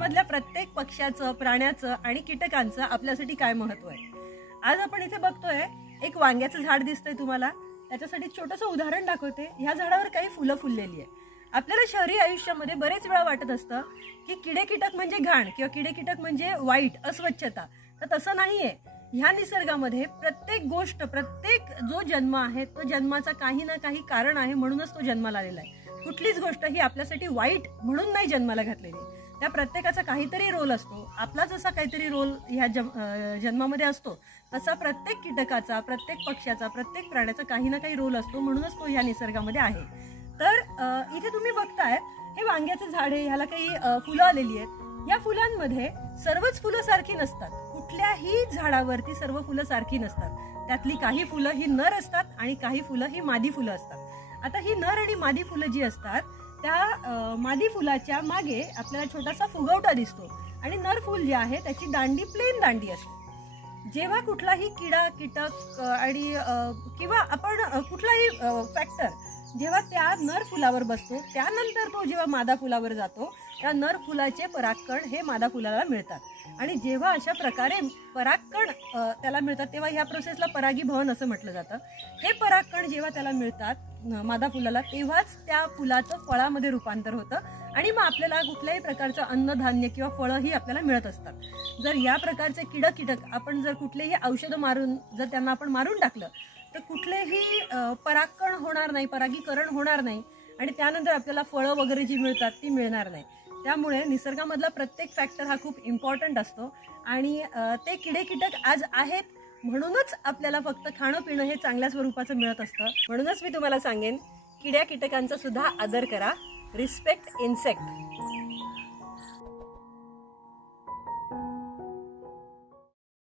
निसर्गामधल्या प्रत्येक पक्ष्याचं, प्राण्याचं आणि कीटकांचं आपल्यासाठी काय महत्व आहे। आज आपण इथे बघतोय एक वांग्याचं झाड दिसतंय तुम्हाला, त्याच्यासाठी छोटंसं उदाहरण दाखवते। ह्या झाडावर काही फुलं फुललेली आहे। आपल्याला शहरी आयुष्यामध्ये बरेच वेळा वाटत असतं की किडे कीटक म्हणजे घाण किंवा किडे कीटक म्हणजे वाईट, अस्वच्छता, तर तसं नाहीये। ह्या निसर्गामध्ये प्रत्येक गोष्ट, प्रत्येक जो जन्म आहे तो जन्माचा काही ना काही कारण आहे, म्हणूनच तो जन्माला आलेला आहे। कुठलीच गोष्ट ही आपल्यासाठी वाईट म्हणून नाही जन्माला घातलेली, त्या प्रत्येकाचा काहीतरी रोल असतो। आपला जसा काहीतरी रोल ह्या जन्मामध्ये असतो तसा प्रत्येक कीटकाचा, प्रत्येक पक्ष्याचा, प्रत्येक प्राण्याचा काही ना काही रोल असतो, म्हणूनच तो ह्या निसर्गामध्ये आहे। तर इथे तुम्ही बघताय हे वांग्याचं झाड आहे, ह्याला काही फुलं आलेली आहेत। या फुलांमध्ये सर्वच फुलं सारखी नसतात, कुठल्याही झाडावरती सर्व फुलं सारखी नसतात। त्यातली काही फुलं ही नर असतात आणि काही फुलं ही मादी फुलं असतात। आता ही नर आणि मादी फुलं जी असतात त्या मादी फुलाच्या मागे आपल्याला छोटासा फुगवटा दिसतो आणि नर फुल जे आहे त्याची दांडी प्लेन दांडी असते। जेव्हा कुठलाही किडा कीटक आणि किंवा आपण कुठलाही फॅक्टर जेव्हा त्या नर फुलावर बसतो, त्यानंतर तो जेव्हा मादा फुलावर जातो, त्या नर फुलाचे परागकण हे मादा फुलाला मिळतात। आणि जेव्हा अशा प्रकारे परागकण त्याला मिळतात तेव्हा ह्या प्रोसेसला परागीभवन असं म्हटलं जातं। हे परागकण जेव्हा त्याला मिळतात मादा फुलाला, तेव्हाच त्या फुलाचं फळामध्ये रूपांतर होतं आणि मग आपल्याला कुठल्याही प्रकारचं अन्नधान्य किंवा फळं ही आपल्याला मिळत असतात। जर या प्रकारचे कीटक आपण जर कुठलेही औषधं मारून जर त्यांना आपण मारून टाकलं तर कुठलेही परागकण होणार नाही, परागीकरण होणार नाही आणि त्यानंतर आपल्याला फळं वगैरे जी मिळतात ती मिळणार नाही। त्यामुळे निसर्गामधला प्रत्येक फॅक्टर हा खूप इम्पॉर्टंट असतो आणि ते किडे कीटक आज आहेत म्हणूनच आपल्याला फक्त खाणं पिणं हे चांगल्या स्वरूपाचं मिळत असतं। म्हणूनच मी तुम्हाला सांगेन किड्या कीटकांचा सुद्धा आदर करा, रिस्पेक्ट इन्सेक्ट।